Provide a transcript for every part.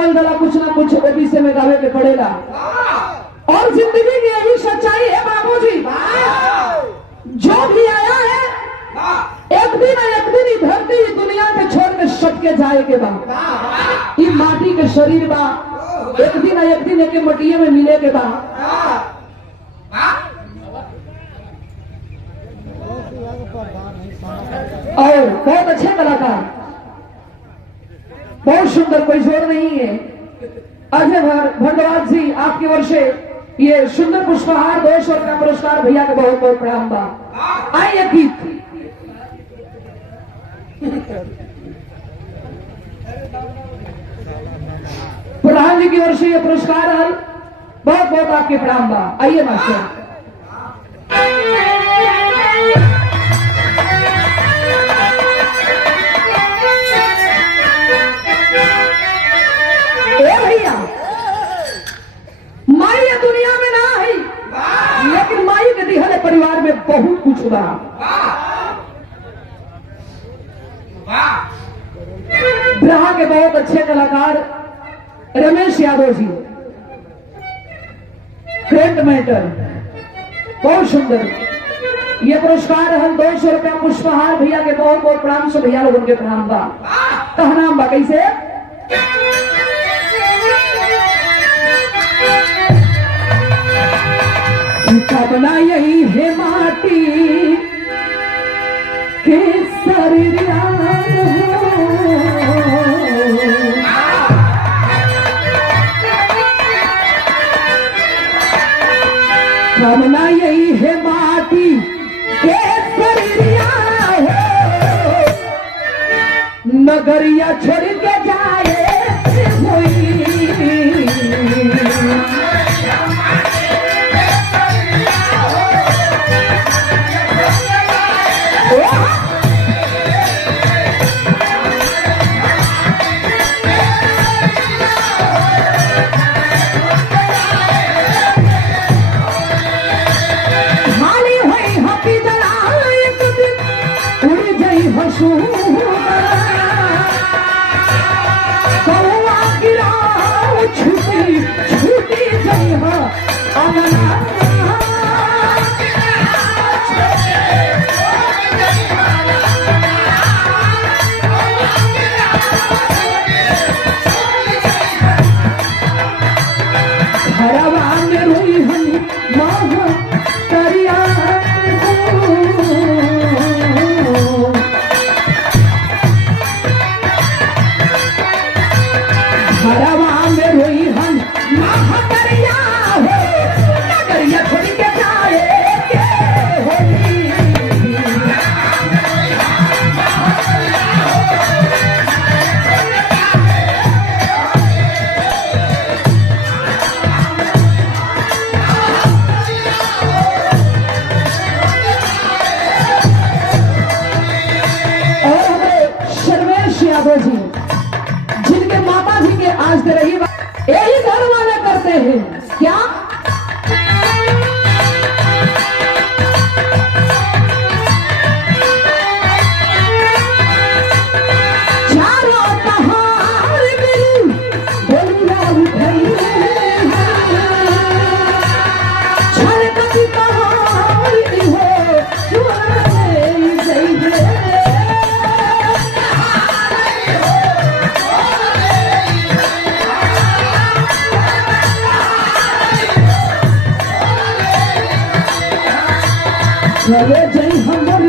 बोल दला कुछ ना कुछ ओ विषय में गावे के पड़ेगा। और जिंदगी की यही सच्चाई है बाबूजी, जो भी आया है एक दिन ही धरती दुनिया के छोड़ के सट के जाए के बाद, ये माटी के शरीर बा एक दिन एक मटिए में मिले के बाद। और बहुत अच्छे कलाकार, बहुत सुंदर, कोई जोर नहीं है। अजय भंडवाल जी आपकी ओर से ये सुंदर पुष्पहार 200 का पुरस्कार भैया के बहुत बहुत प्रणाम बा। आइए गीत प्रधान जी की ओर से ये पुरस्कार है, बहुत बहुत आपके प्रणाम बा। आइए मास्टर। भैया माई ये दुनिया में ना है, लेकिन माई के दिहले परिवार में बहुत कुछ बा। ब्रहा के बहुत अच्छे कलाकार रमेश यादव जी, ग्रेट मैटर, बहुत सुंदर। ये पुरस्कार हम 200 रुपया पुष्पहार भैया के बहुत बहुत प्रणाम से भैया लोगों के प्रणाम बा। कहनाम बा कैसे बना यही है माटी के शरीरिया कामना यही है माटी के शरीरिया नगरिया छोड़ के जाए जी, जिनके माता जी के आज से रही यही घर वाले करते हैं क्या? चले जय हमारी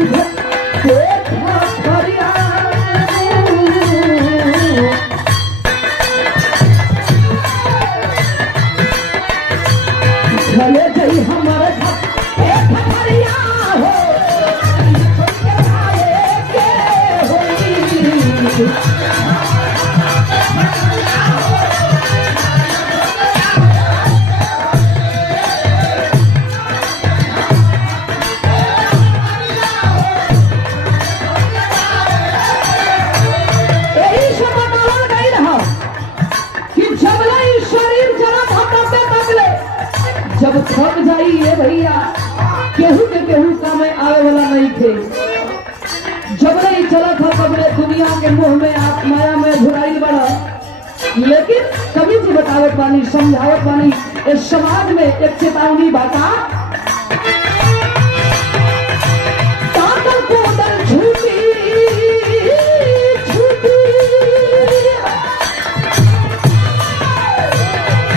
चले जय हमारे जब थक जाइए भैया केहू के केहू का में आवे वाला नहीं थे। जब नहीं चला था तब दुनिया के मुंह में आप माया में झुराई बड़ा लेकिन कभी जी बतावत बानी, समझावत बानी, इस समाज में एक चेतावनी बाता ताकत को दर झूठी झूठी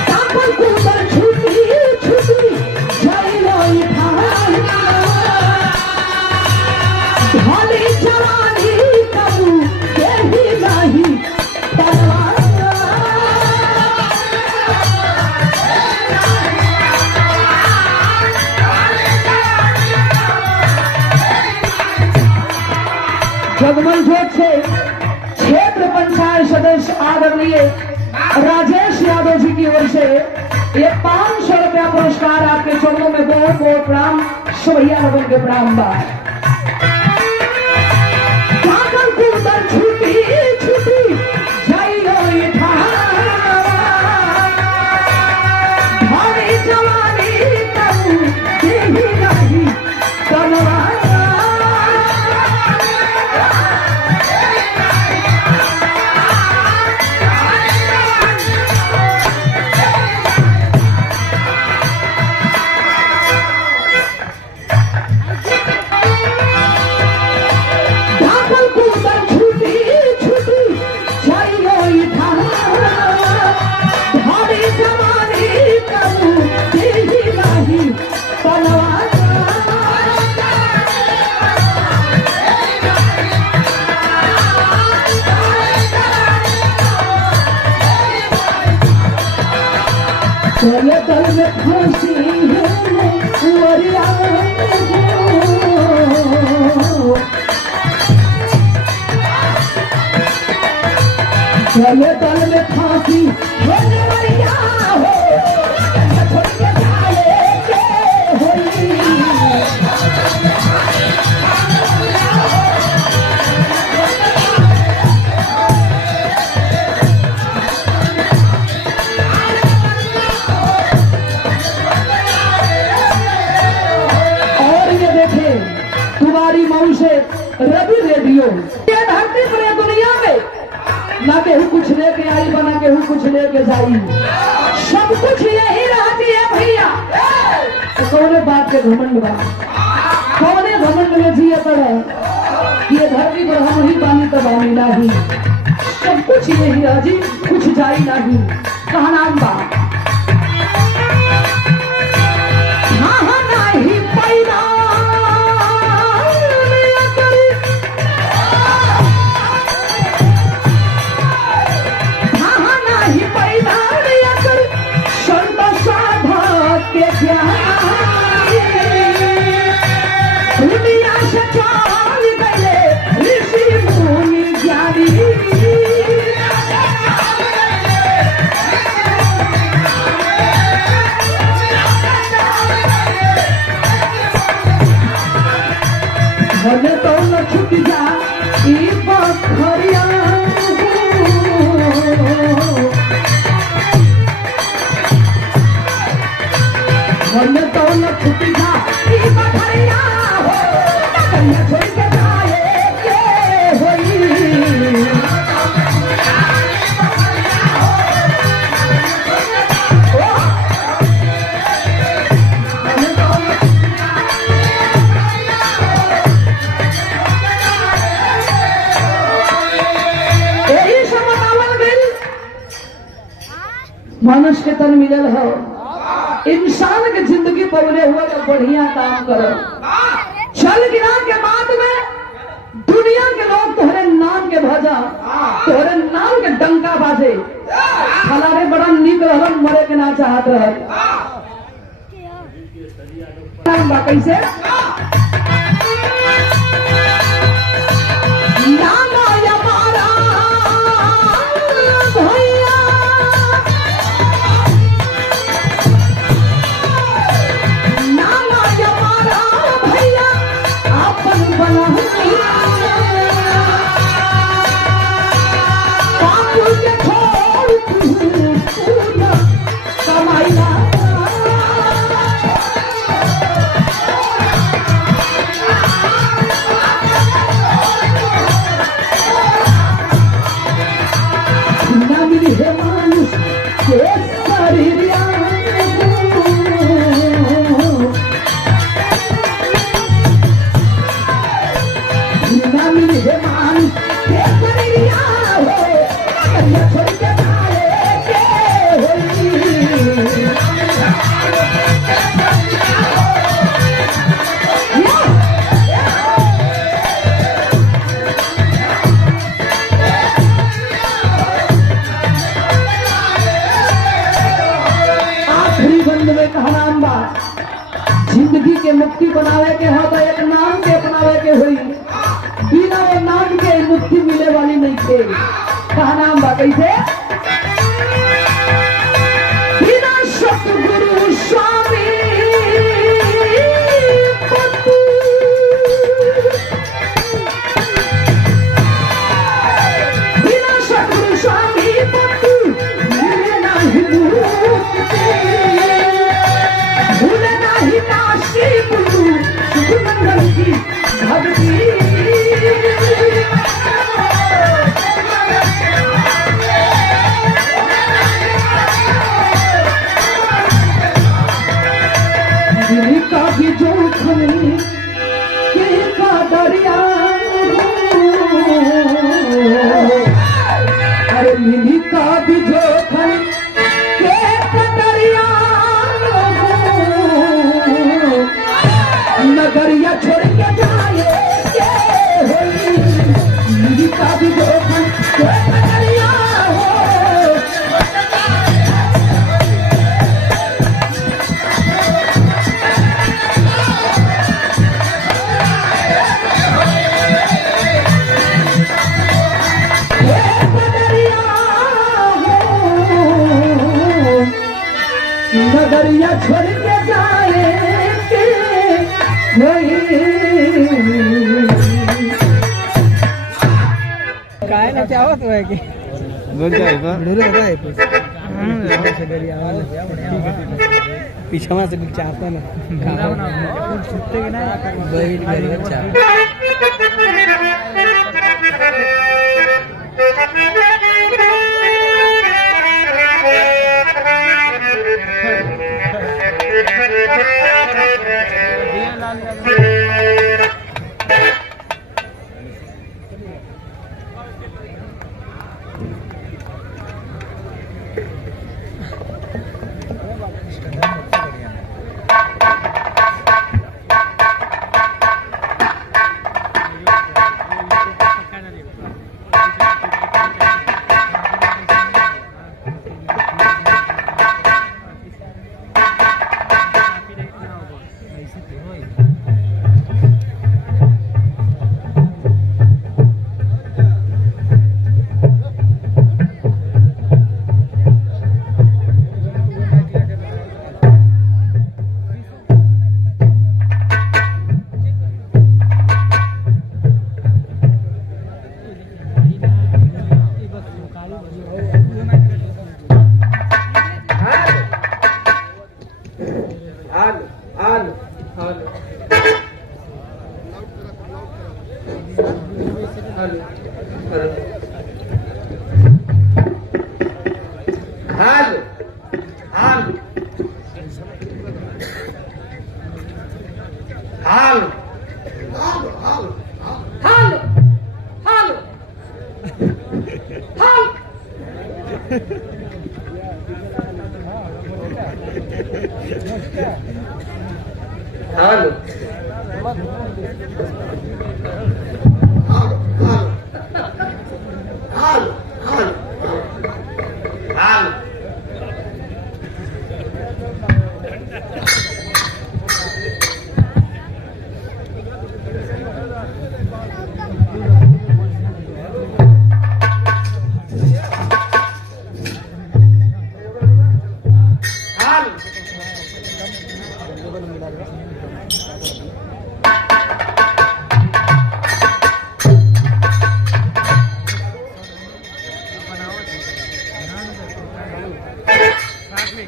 ताकत को दर झूठी झूठी जाई लोई ढाली जवानी कबू यही नहीं परवाह। जगमनजोत से क्षेत्र पंचायत सदस्य आदरणीय राजेश यादव जी की ओर से ये 500 रुपया पुरस्कार आपके चरणों में बहुत बहुत प्रणाम, सुभैया भवन के प्रणाम बा। छुट्टी छुट्टी जाइयो भारी जवानी तू देवी नहीं कनवा। चले तल में फांसी चले तल में फांसी रवि रेडियो ये धरती पर दुनिया में ना केहू कुछ लेके आई बना केहू कुछ लेके जाई, सब कुछ यही रहती है भैया। तो कौने बात के घमंड बा, कौने घमंड में जिए पड़े ये धरती पर हम ही बानी तो बानी नहीं, सब कुछ यही राजी कुछ जाई नहीं। कहा नाम बा हाँ हाँ नहीं पैदा तो न छुट जा बखरिया तो न छुट जा बखरिया छोड़ के जाए मनुष्य के तन मिलल हो, इंसान के जिंदगी पवले हुआ तो बढ़िया काम करो। चल गिरा के बाद में दुनिया के लोग तोहरे नाम के भजा, तोहरे नाम के डंका बाजे, हलारे बड़ा नीक रहल मरे के ना चाहत रह। कैसे जिंदगी के मुक्ति बनावे के हो तो एक नाम के अपनावे के हुई, बिना वो नाम के मुक्ति मिले वाली नहीं थे। कहा नाम बा कैसे? बिना सतगुरु स्वामी बंधु, बिना सतगुरु स्वामी बंधु मिले नहीं मुक्ति, भूले नहीं काशी बुलू सुखमंगल की भक्ति। दिल का भी जोखम के का दरिया, अरे मिली का भी जोखम के का दरिया, नगरिया छोड़ के जाए के होई, मिली का भी जोखम के का दरिया हो। नगरिया छोड़ के जाएंगे काय ना चाहत है कि बोल जाए पर ढूंढ रहा है कुछ से डरिया वाला पीछे में से कुछ चाहता ना छुट्टे के ना वही डरिया चाह।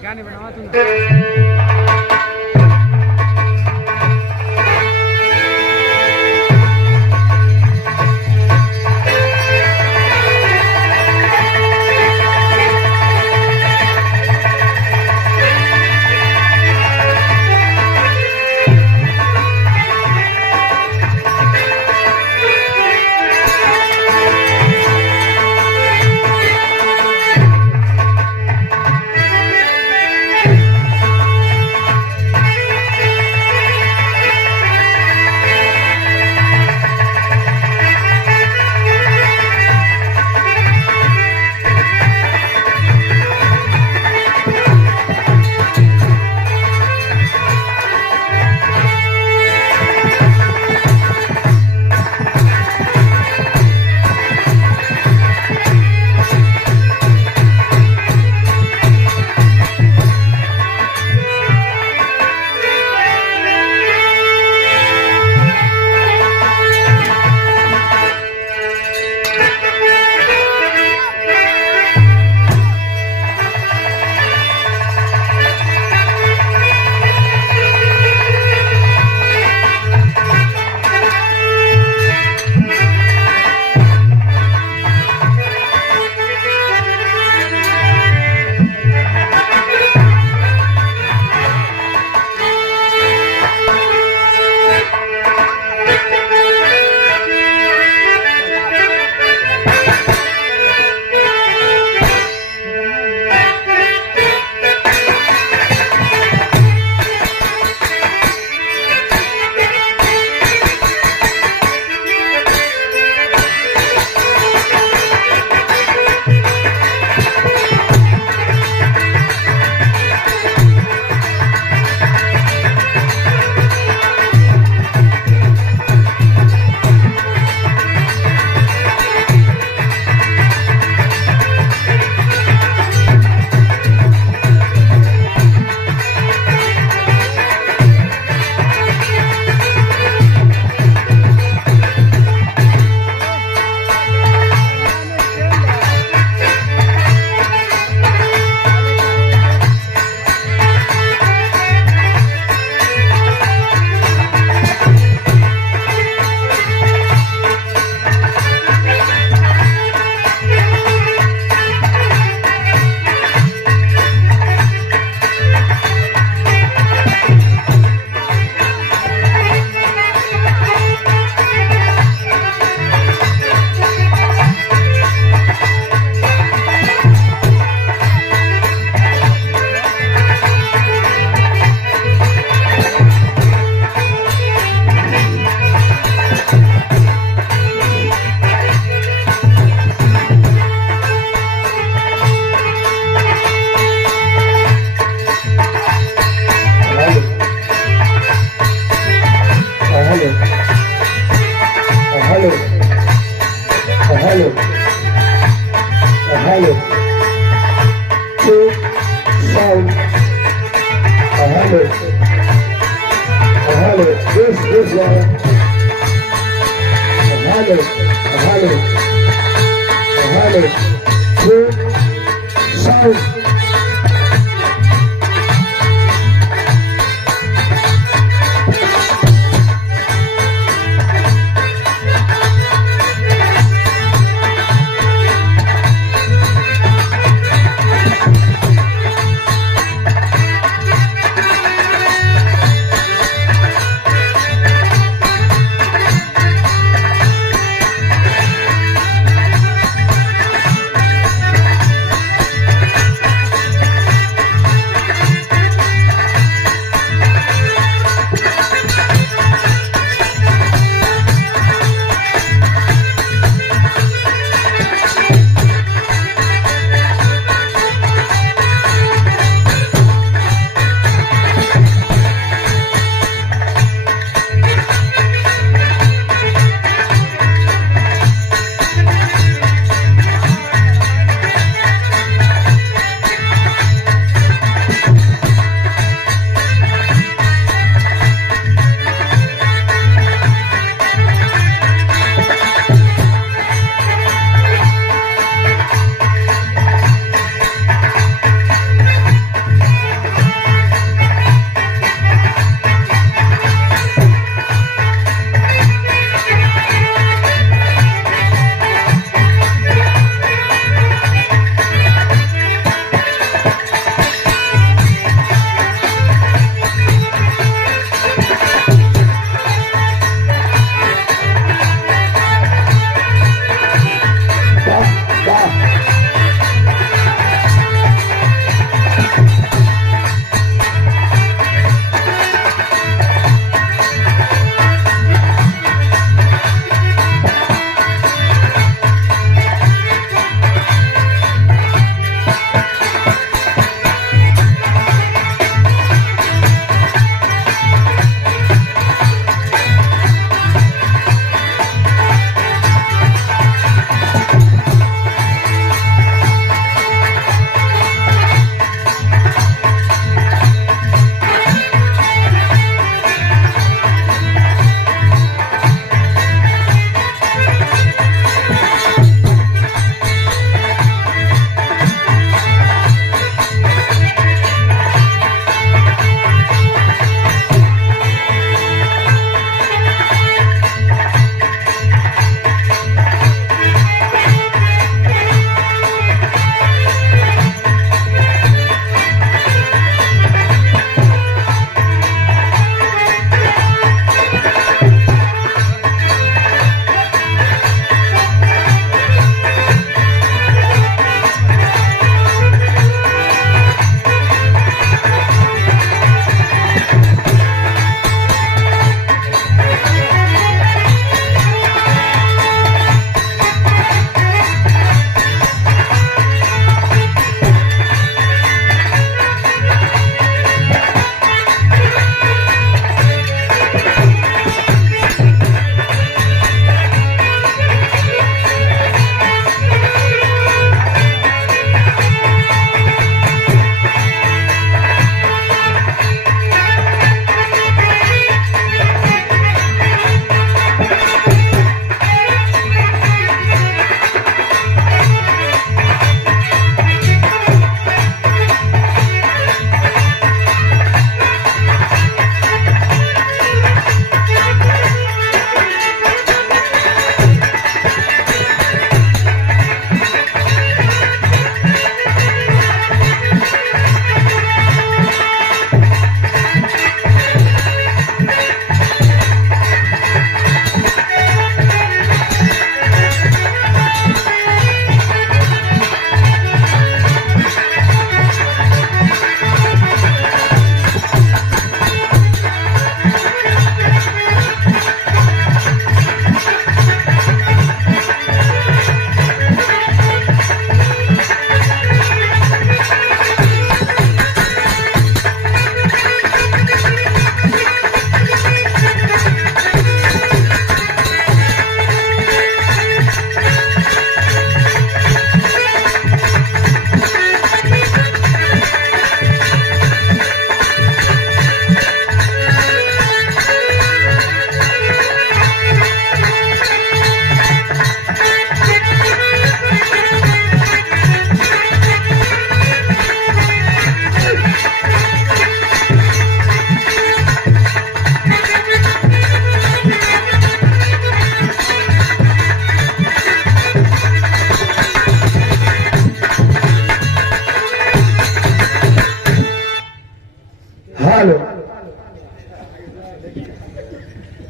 गाने बनावा तू Hello, hello, hello, two, sound.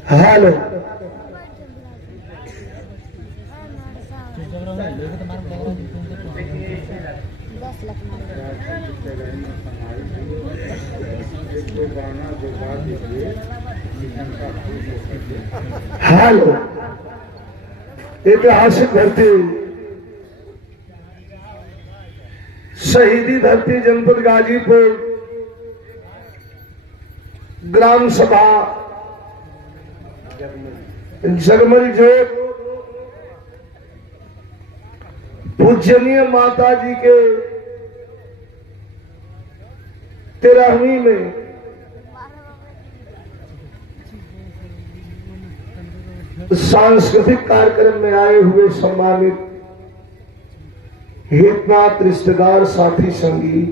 Hello hello ऐतिहासिक धरती शहीदी धरती जनपद गाजीपुर ग्राम सभा जगमल जोत पूजनीय माता जी के 13वीं में सांस्कृतिक कार्यक्रम में आए हुए सम्मानित हितनाथ रिश्तेदार साथी संगी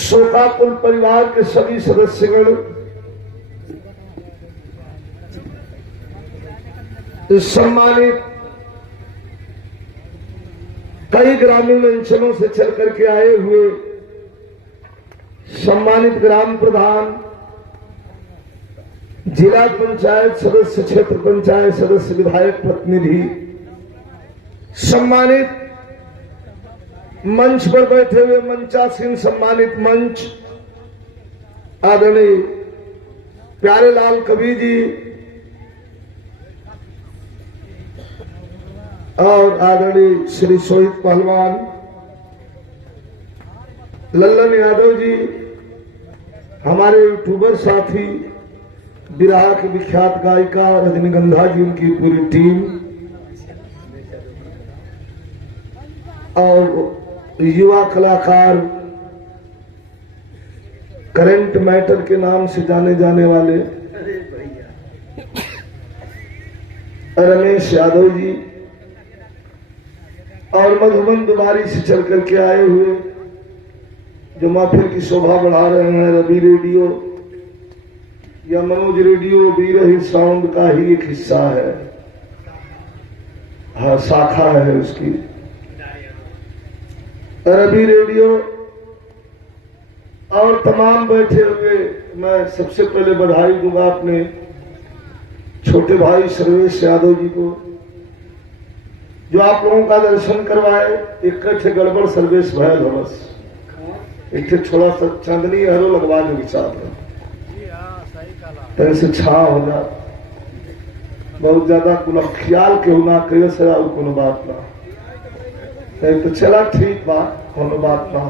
शोकाकुल परिवार के सभी सदस्यगण सम्मानित कई ग्रामीण अंचलों से चल करके आए हुए सम्मानित ग्राम प्रधान जिला पंचायत सदस्य क्षेत्र पंचायत सदस्य विधायक प्रतिनिधि सम्मानित मंच पर बैठे हुए मंचासीन सम्मानित मंच आदरणीय प्यारे लाल कवि जी और आदरणीय श्री सोहित पहलवान लल्लन यादव जी हमारे यूट्यूबर साथी बिरहा की विख्यात गायिका रजनीगंधा जी उनकी पूरी टीम और युवा कलाकार करंट मैटर के नाम से जाने जाने वाले रमेश यादव जी और मधुबन दुबारी से चल करके आए हुए जो महफिल की शोभा बढ़ा रहे हैं रवि रेडियो या मनोज रेडियो बीरही साउंड का ही एक हिस्सा है, हाँ शाखा है उसकी रवि रेडियो और तमाम बैठे हुए। मैं सबसे पहले बधाई दूंगा अपने छोटे भाई सर्वेश यादव जी को जो आप लोगों का दर्शन करवाए। एक थे गड़बड़ सर्वेश भयल हो बस एक थे थोड़ा सा चांदनी हरो लगवा दो विचार तरह से छा होगा बहुत ज्यादा कुल ख्याल के होना कहियो से और कोनो बात ना तो चला ठीक बात कोनो बात ना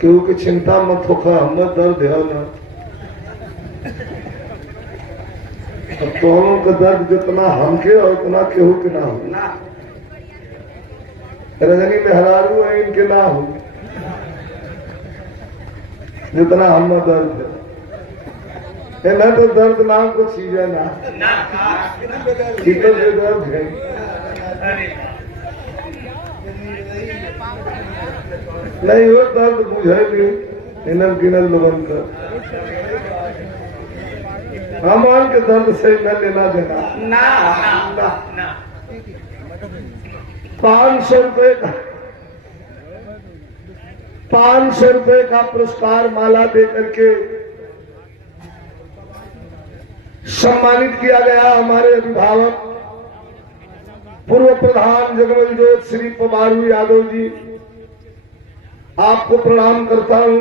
केहू की चिंता मत होखा हमने दर्द है ना अब दोनों का दर्द जितना हमके और उतना केहू के ना हो रजनी मेहरारू है इनके ना हो जितना हम दर्द है ना तो दर्द नाम को चीज है ना ठीक है दर्द है नहीं वो दर्द बुझे भी इनल गिनल लोगन का हमान के दर्द से न लेना देना ना 500 रुपए का पुरस्कार माला दे करके सम्मानित किया गया हमारे अभिभावक पूर्व प्रधान जगमल जोत श्री पमारू यादव जी। आपको प्रणाम करता हूं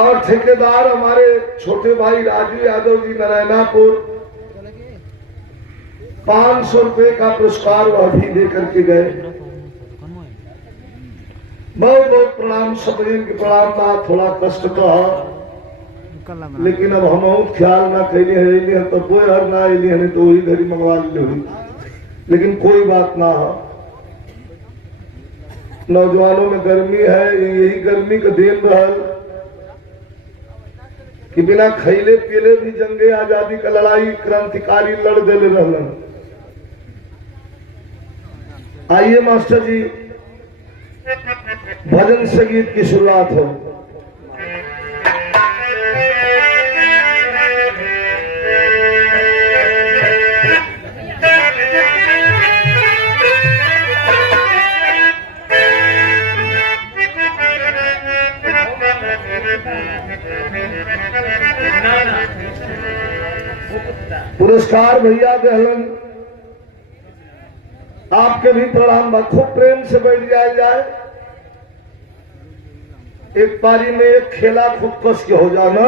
और ठेकेदार हमारे छोटे भाई राजू यादव जी नारायणापुर 500 रुपए का पुरस्कार वह भी दे करके गए। बहुत बहुत प्रणाम सब के प्रणाम ना थोड़ा कष्ट का लेकिन अब हम ख्याल ना कैली है तो कोई हर ना अली है तो वही घड़ी मंगवा ली हुई लेकिन कोई बात ना हो। नौजवानों में गर्मी है यही गर्मी का दिन रहल कि बिना खैले पीले भी जंगे आजादी का लड़ाई क्रांतिकारी लड़ देले रहलन। आइए मास्टर जी भजन संगीत की शुरुआत हो। पुरस्कार भैया बहन आपके भी प्रणाम बा, खूब प्रेम से बैठ जाए। एक पारी में एक खेला खूब कस के हो जाना,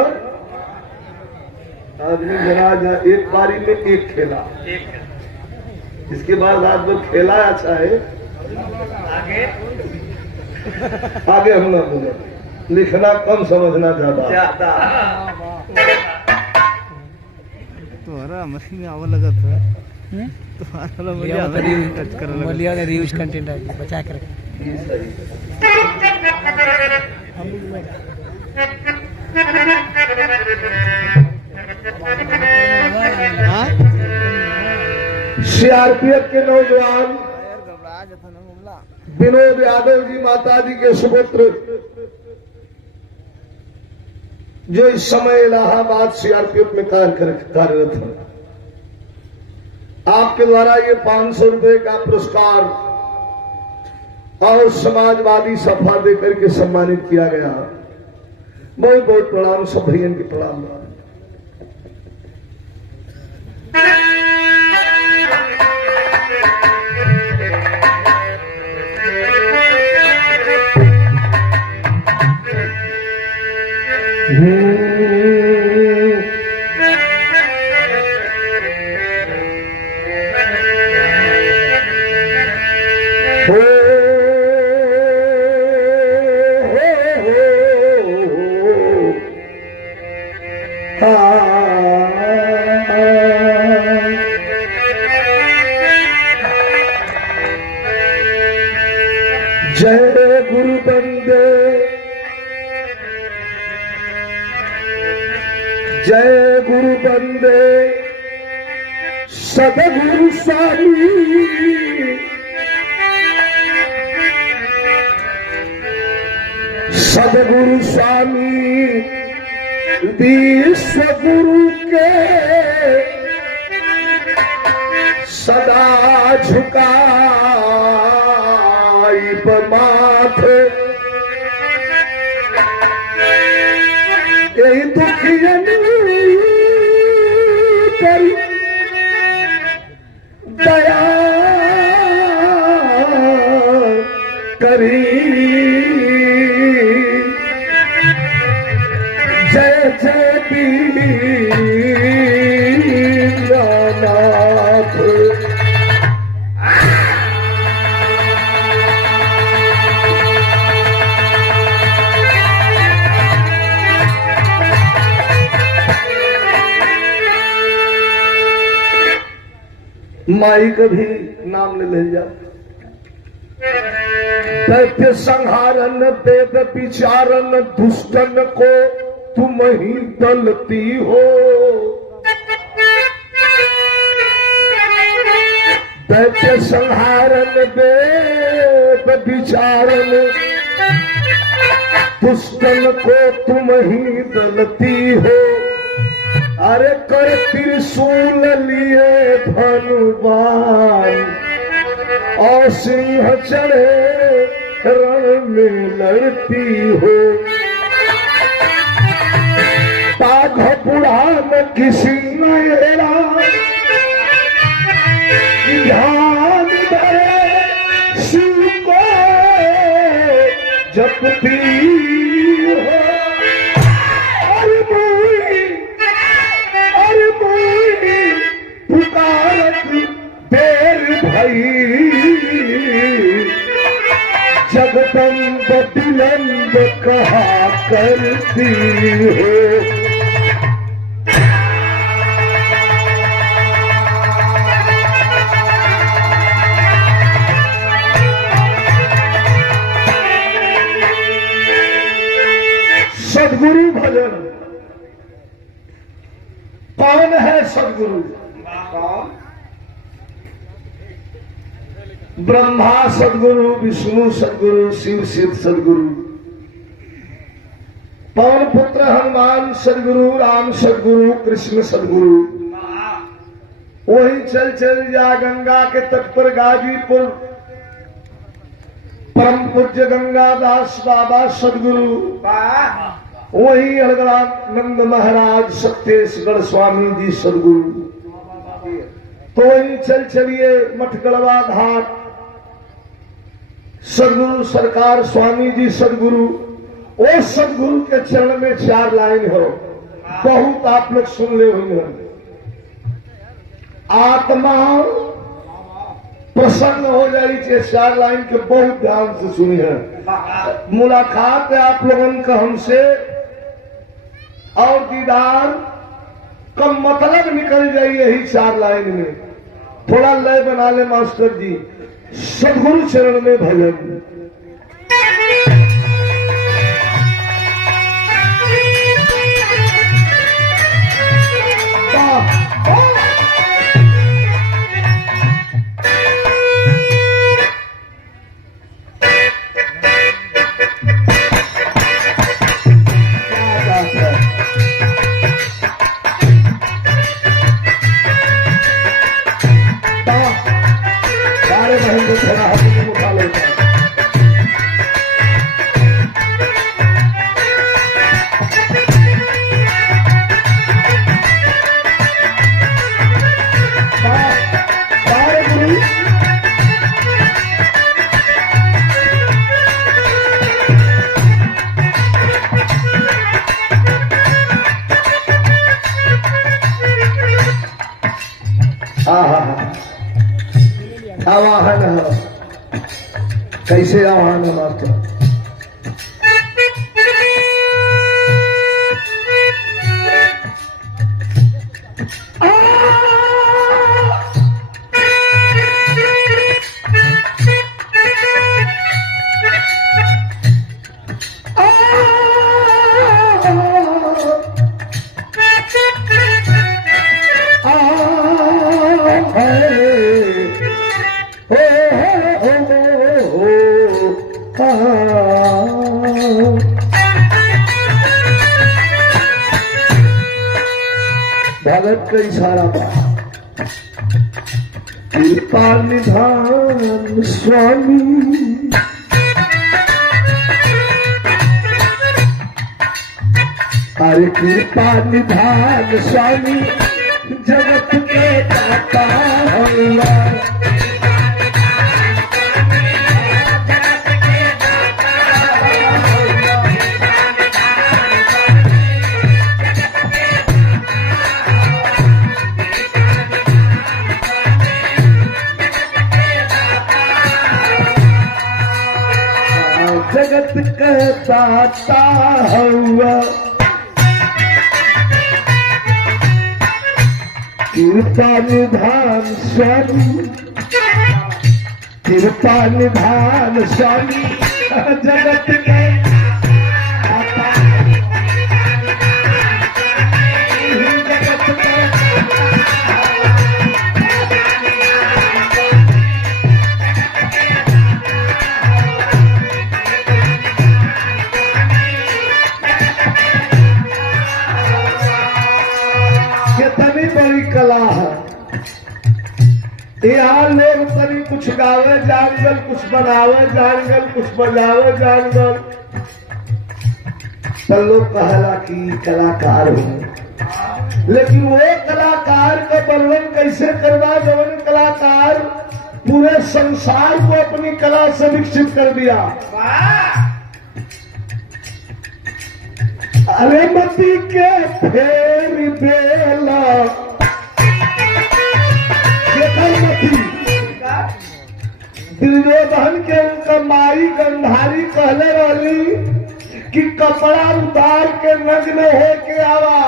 आदमी जना जा एक पारी में एक खेला, इसके बाद आप लोग खेला अच्छा है, आगे हम ना बोले, लिखना कम समझना ज्यादा। तुम्हारा मशीन में आवा लगा था, तुम्हारा मलिया ने रिव्यूज कंटेंट है बचा कर सीआरपीएफ के नौजवान विनोद यादव जी माता जी के सुपुत्र जो इस समय इलाहाबाद सीआरपीएफ में कार्यरत है, आपके द्वारा ये 500 रुपए का पुरस्कार और समाजवादी सफा देकर के सम्मानित किया गया। बहुत बहुत प्रणाम, सब भैया की प्रणाम। जय गुरु बंदे, जय गुरु बंदे सदगुरु स्वामी, सदगुरु स्वामी विश्व गुरु के सदा झुकाई माथे, यही दुखियन करी दया करी। जय जय दीनानाथ, माई का भी नाम ले जा। दैत्य संहारन वेद विचारन दुष्टन को तुम ही दलती हो, दैत्य संहारन वेद विचारन दुष्टन को तुम ही दलती हो। अरे कर त्रिशूल लिए धनुबान और सिंह चढ़े रण में लड़ती हो। बाघ पुराण किसी नया ध्यान दे शिव को जपती हो। पुकारत देर भई जगदम्ब विलंब कहा करती हो। सदगुरु भजन कौन है? सदगुरु कौन? ब्रह्मा सदगुरु, विष्णु सदगुरु, शिव शिव सदगुरु, पवन पुत्र हनुमान सदगुरु, राम सदगुरु, कृष्ण सदगुरु। वही चल चल जा गंगा के तट पर गाजीपुर परम पूज्य गंगादास बाबा सदगुरु, वही अड़गड़ानंद महाराज सत्येशगढ़ स्वामी जी सदगुरु। तो वहीं चलिए मठगढ़वा घाट सदगुरु सरकार स्वामी जी सदगुरु, वो सदगुरु के चरण में 4 लाइन हो, बहुत आप लोग सुन ले हुए। आत्मा प्रसन्न हो जाए, 4 लाइन के बहुत ध्यान से सुनी है। मुलाकात है आप लोगों का हमसे और दीदार का मतलब निकल जाए यही 4 लाइन में। थोड़ा लय बना ले मास्टर जी, सदगुरु चरण में भजन। आवाहन है, कैसे आवाहन है मास्टर? भगत का इशारा पर कृपा निधान स्वामी, अरे कृपा निधान स्वामी जगत के दाता हुआ। जगत का दाता हुआ, कृपा निधान स्वामी, कृपा निधान स्वामी जगत के दाता, जगत के बड़ी कला है। यहाँ लोग कभी कुछ गावे जानगल, कुछ बनावे जानगल, कुछ बजावे जानगल, तो लोग कहला कि कलाकार हो। लेकिन वो कलाकार का वर्णन कैसे करवा जवन कलाकार पूरे संसार को अपनी कला से विकसित कर दिया। अरे मती के फेर बेला दुर्योधन के उनका माई गंधारी कहले रही कि कपड़ा उतार के नग्न हो के आवा,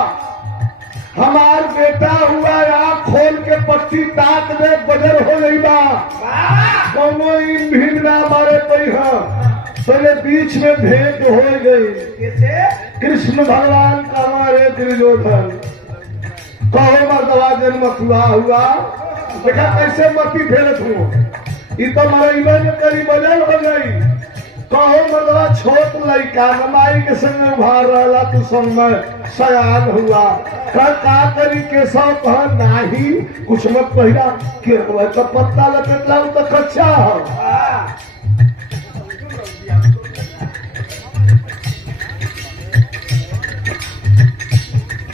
हमार बेटा हुआ आँख खोल के पट्टी ताक दे, बजर हो गई बा, दोनों इन भीड़ ना मारे पई है। पहले बीच में भेंट हो गई। कृष्ण भगवान का हमारे दुर्योधन कहो मर्दवा जन्म हुआ, देखा कैसे मती फेरत हुआ, ये तो मरइबन करी बजल हो गई। कहो मर्दवा छोट लड़का माई के संग उभार रहा, तू संग में सयान हुआ, का करी के सब कहा नाही कुछ मत पहिरा के तो पत्ता लपेटला तो कच्चा है।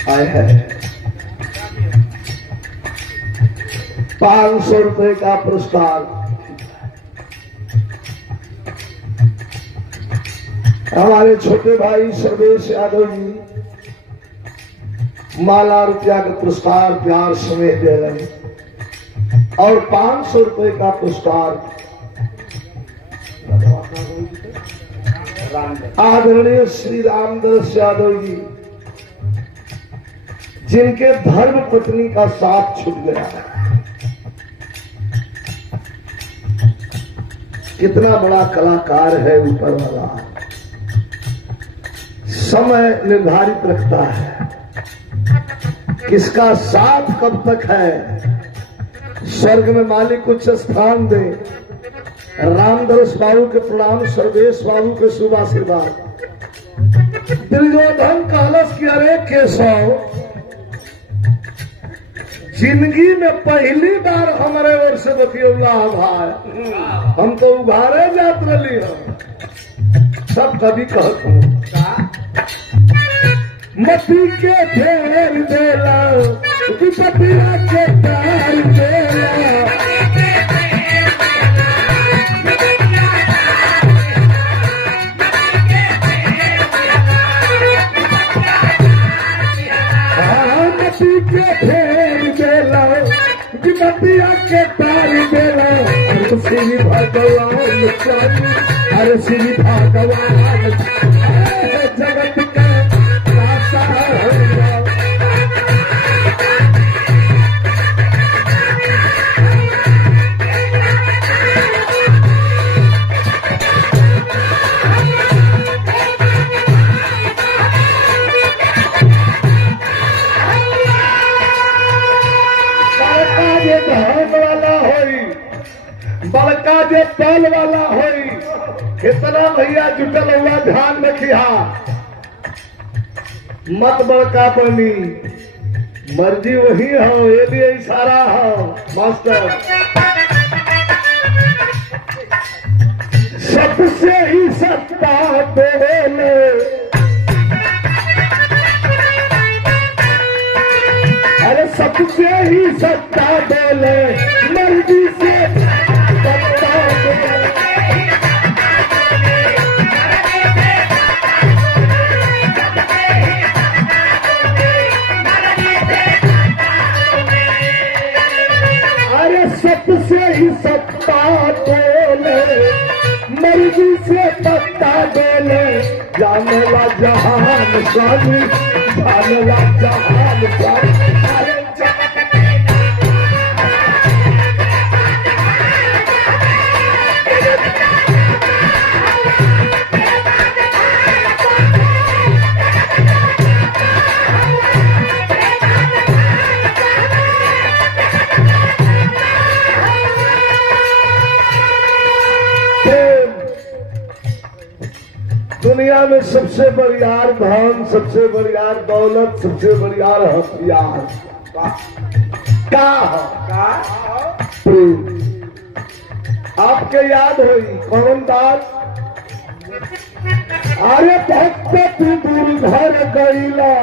आए है 500 रुपए का पुरस्कार हमारे छोटे भाई सर्वेश यादव जी माला रुपया का पुरस्कार प्यार समेत दे रहे और 500 रुपए का पुरस्कार आदरणीय श्री रामदास यादव जी जिनके धर्म पत्नी का साथ छूट गया। कितना बड़ा कलाकार है ऊपर वाला, समय निर्धारित रखता है, किसका साथ कब तक है। स्वर्ग में मालिक उच्च स्थान दे। रामदास बाबू के प्रणाम, सर्वेश बाबू के शुभ आशीर्वाद। दुर्योधन कहलस की अरे केशव, जिंदगी में पहली बार हमारे ओर से बतियौला भाई, हम तो उभारे जात रही हम सब कभी कहत हूँ मती के फेर देला विपतिया के तार देला। मती के फेर देला विपतिया के तार देला। अरे श्री भगवान स्वामी, अरे श्री भगवान जगत का बड़का जे पल वाला होई, कितना भैया जुटल हुआ ध्यान रखिया, मत बड़का बनी, मर्जी वही हो, ये भी इशारा हो मास्टर। सबसे ही सत्ता बोले, अरे सबसे ही सत्ता बोले, मर्जी से सबसे ही सत्ता बोले, मर्जी से पत्ता बोले। जानला जहान स्वामी, जानला जहान स्वामी। दुनिया में सबसे बड़ियार धन, सबसे बड़ियार दौलत, सबसे बड़ियार हथियार का प्रेम। आपके याद होई कौन बात? अरे भक्त तू दूर घर गईला,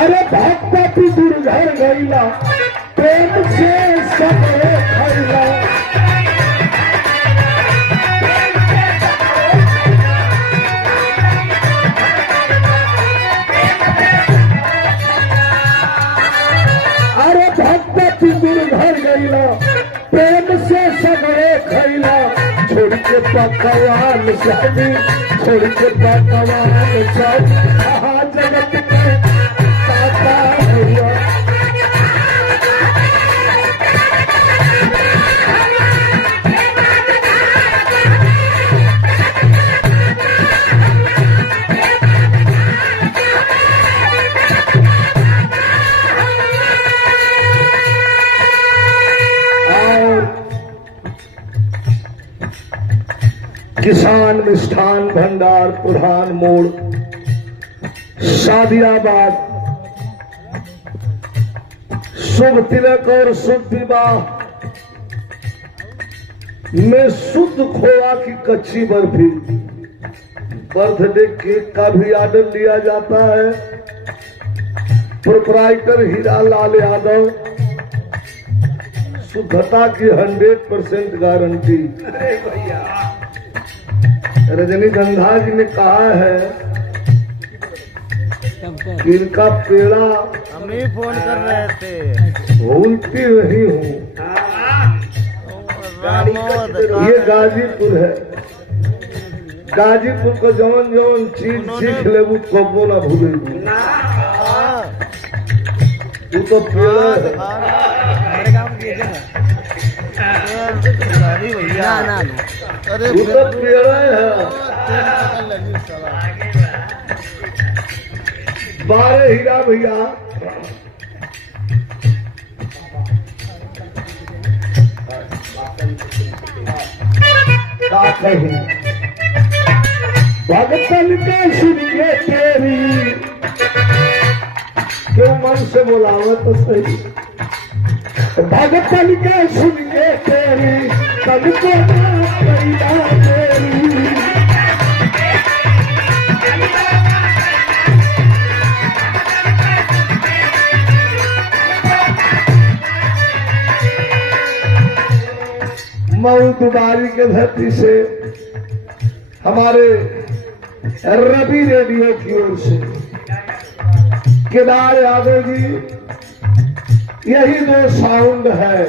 अरे भक्त तू दूर घर गईला, प्रेम से सबरे खैला। घर गईला, प्रेम से सगरे खैला, छोड़ के पकवान स्वामी, छोड़ के पकवान स्वामी। कहा जगत में साता हुआ, किसान मिष्ठान भंडार प्रधान मोड़ सादियाबाद, शुभ तिलक और शुभ विवाह में शुद्ध खोआ की कच्ची बर्फी, बर्थडे केक का भी ऑर्डर लिया जाता है। प्रोपराइटर हीरालाल यादव, शुद्धता की 100% गारंटी। रजनीगंधा जी ने कहा है कि इनका पेड़ा हम ही फोन कर रहे थे। भूलती नहीं हूँ। ये गाजीपुर है। गाजीपुर को जवन जवन चीज सीख ले वो कबो ना भूलेगी। तू तो पेड़ा है। अरे तू तो पेड़ा है। 12 हीरा भैया क्या कहीं भगतन के सुनिए तेरी, क्यों मन से बोलावा तो सही। भगतन के सुनिए तेरी, तब को तेरी। मऊ दुबारी के धरती से हमारे रवि रेडियो की ओर से केदार यादव जी, यही दो साउंड है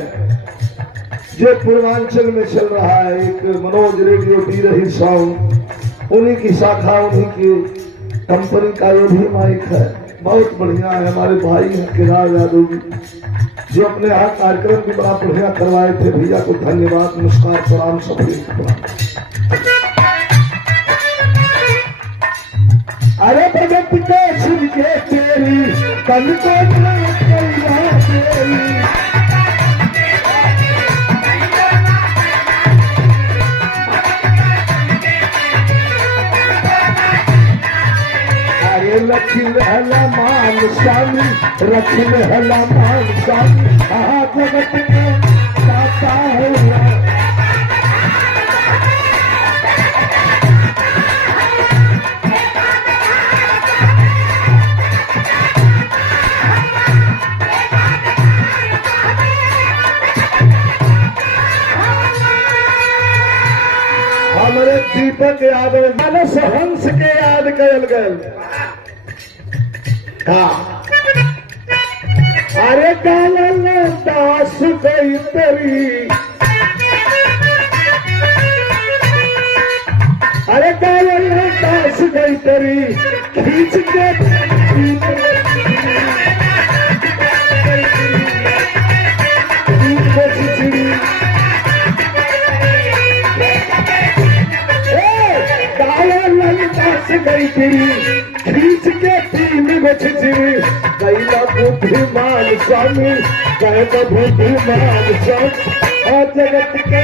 जो पूर्वांचल में चल रहा है। एक मनोज रेडियो दी रही साउंड, उन्हीं की शाखा, उन्हीं की कंपनी का ये भी माइक है। बहुत बढ़िया है। हमारे भाई हैं केदार यादव जी, जो अपने यहाँ कार्यक्रम भी बड़ा बढ़िया करवाए थे। भैया को धन्यवाद, नमस्कार, प्रणाम सभी। अरे भगत के सुन के तेरी, कल को तेरी। अरे लखिल हला मान स्वामी, रखिल हला मान स्वामी, जगत में दाता है। हमारे दीपक यादव मानस हंस के याद कल गए। अरे कालन दास गई तेरी, अरे कालन दास गई तेरी, खींच के गई तेरी, खींच के 3 गो छिछरी। कैला बुद्धिमान स्वामी, कैला बुद्धिमान स्वामी, और जगत के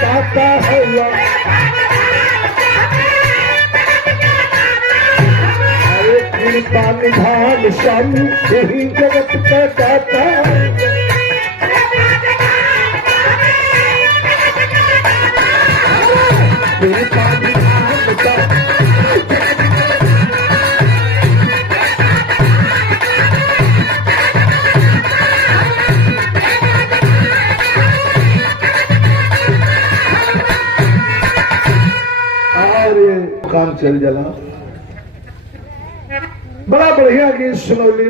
दाता है। अरे कृपा निधान स्वामी, यही जगत का दाता है। कृपा निधान स्वामी, काम चल जला। बड़ा बढ़िया गीत सुनौली।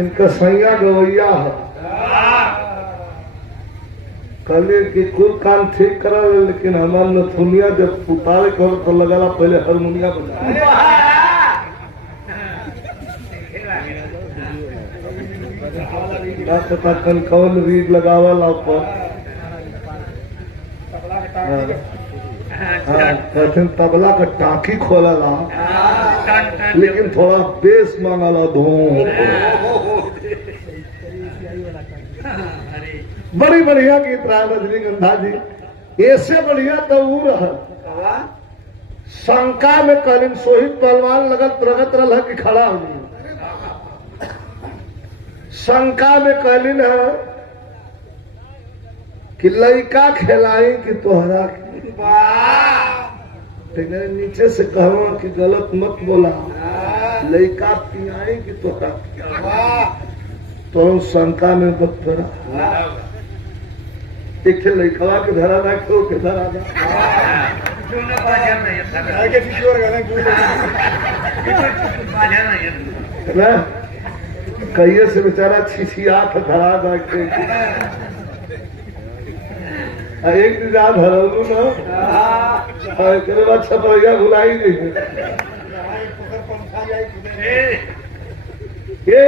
इनका सैया गवैया है। कहले कि कुल काम ठीक करा, लेकिन हमार नथुनिया जब उतारे कर तो लगा पहले हारमोनिया बजा। पता कन कौन रीड लगावला ऊपर। कहते तबला का टाकी खोला ला, लेकिन थोड़ा बेस मांगला धूम। बड़ी बढ़िया गीत रहा रजनीगंधा जी। ऐसे बढ़िया तो वो रहा शंका में कहलिन सोहित पहलवान लगत रगत रहा कि खड़ा हो। शंका में कहलिन है कि लड़का खिलाई कि तोहरा नीचे से कहवा कि गलत मत बोला। लड़का पियाए कि तोरा तो शंका में बतरा एक लड़कवा के धरा ना क्यों के धरा ना कहिए से बेचारा छिछियात धरा ना के एक दिन याद हरलू ना तेरे बाद छपरिया भुलाई नहीं ये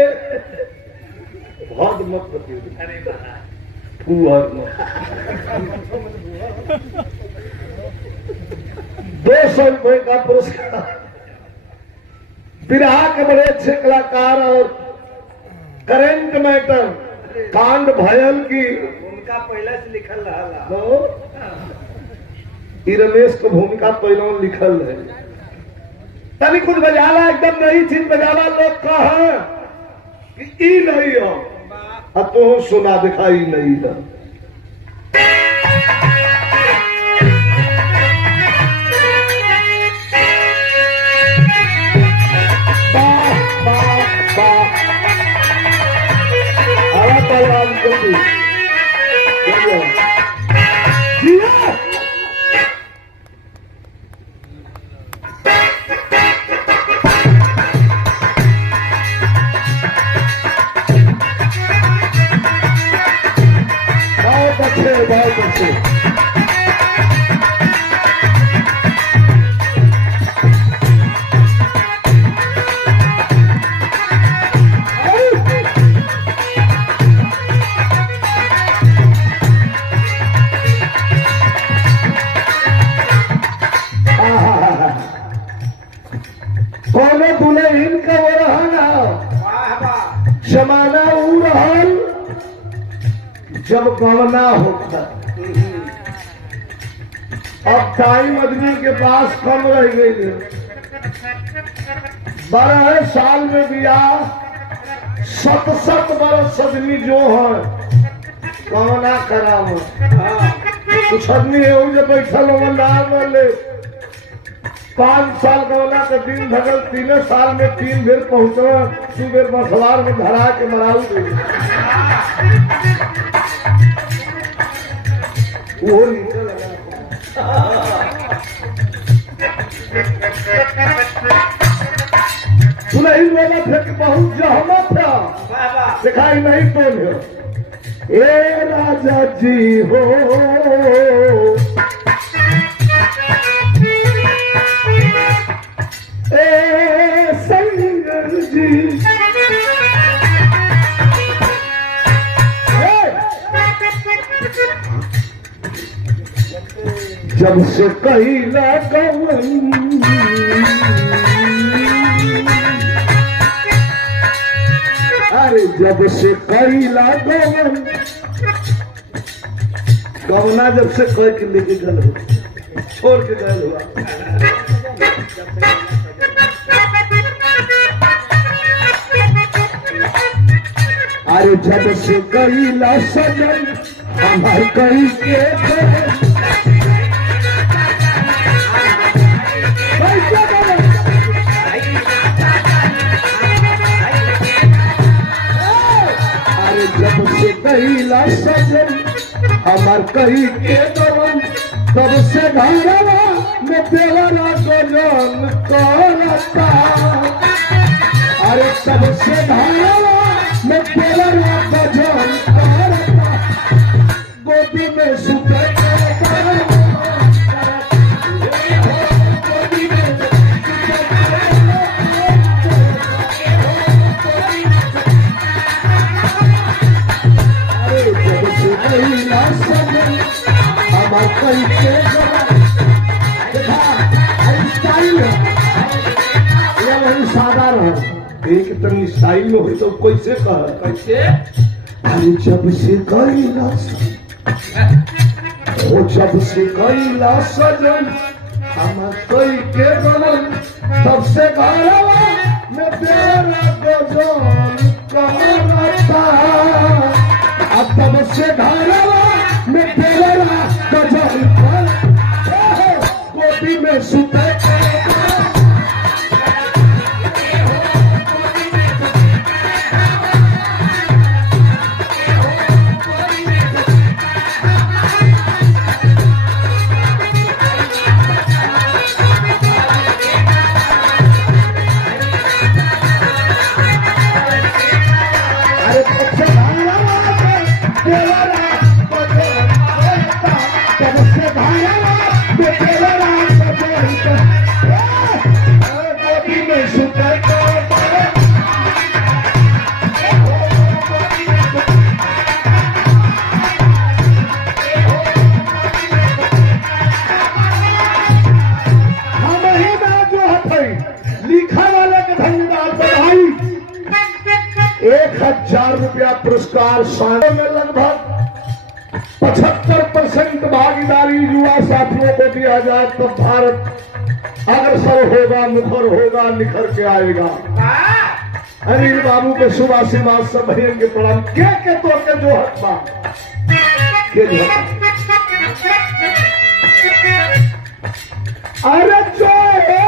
बहुत मत बतिए फूहर मत 200 रुपए का पुरस्कार बिरहा के बड़े अच्छे कलाकार और करेंट मैटर कांड भयल की उनका पहले से लिखल रहा तो रमेश को भूमिका पहले लिखल है तभी कुछ बजाला एकदम नई चीज बजाला लोग कहा कि ई नहीं हो अब तो सुना दिखाई नहीं था बहुत अच्छे कौन दुल्हन का वो रहा जमाना ऊ रहल जब गवना होता अब टाइम आदमी के पास कम रह गई 12 साल में बियाह 7 बरस आदमी जो है गवना कराव कुछ आदमी है जब बैठल वाले 5 साल गवना का दिन भगल 3 साल में 3 बेर पहुंचना 2 बेर बसवार में धरा के मराऊ गई वो सुनाई वाला था कि बहुत जहमत था दिखाई नहीं तो ए राजा जी हो ए संगर जी जब से कहिला गवन अरे जब से कहिला गवन गवना जब से कह के लेके गल हो छोड़ के गल हुआ अरे जब से कहिला सजन हमार कही के जब से कहिला सजन हमार कही के गवन तब से घरवा में तेरा गजन करता अरे तब से घरवा में तेरा गजन करता गोदी में सुते एक तनी स्टाइल में हो तो कैसे कह कैसे अरे जब से कैला ओ जब से कैला सजन हम कई के गवन तब से घरवा में तेरा गजन करता अब तब से घरवा में तेरा गजन गोदी में सुते 1000 रुपया पुरस्कार साल में लगभग 75% भागीदारी युवा साथियों को दिया जाए तो भारत अग्रसर होगा, मुखर होगा, निखर के आएगा। अनिल बाबू के शुभ आशीर्वाद सब भैया के प्रणाम के तो के जो हक बा के जो हक। अरे जो है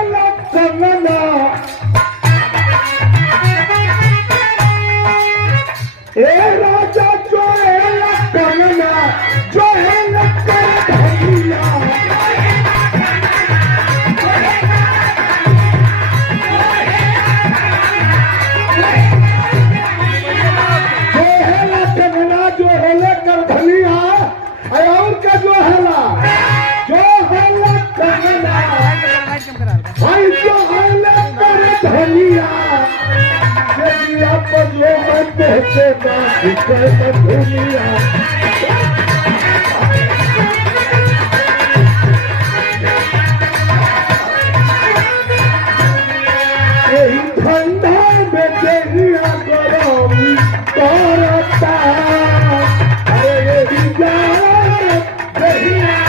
कंगना ए राजा जो है कंगना जो है धनिया जो है लेकर धनिया और का जो है कंगना भाई जो है लेकर धनिया पर जो मैं कहते दुनिया यही ठंडा में देहिया गरम करता यही जान देहिया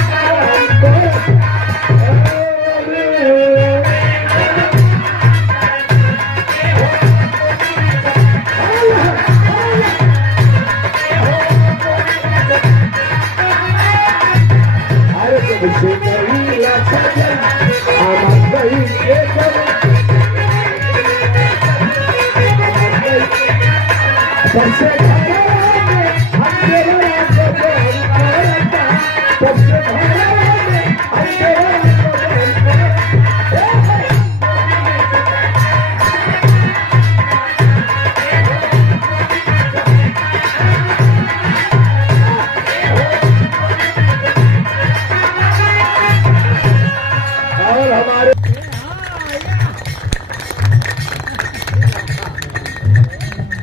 गरम करता। मुझे नहीं लगता आवाज नहीं सबसे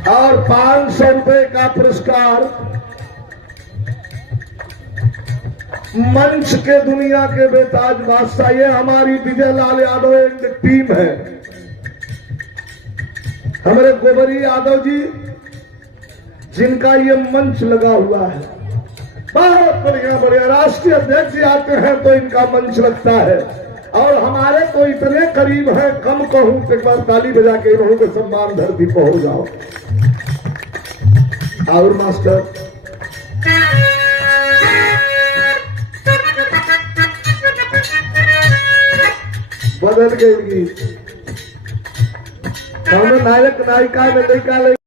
और 500 रुपए का पुरस्कार मंच के दुनिया के बेताज बादशाह, ये हमारी विजय लाल यादव एंड टीम है। हमारे गोबरी यादव जी जिनका ये मंच लगा हुआ है, बहुत बढ़िया बढ़िया राष्ट्रीय अध्यक्ष आते हैं तो इनका मंच लगता है। और हमारे तो इतने करीब हैं, कम कहूं तो एक बार ताली बजा के इन्हों के सम्मान धरती पर हो जाओ। और मास्टर बदल गई गीत, नायक नायिका में लड़का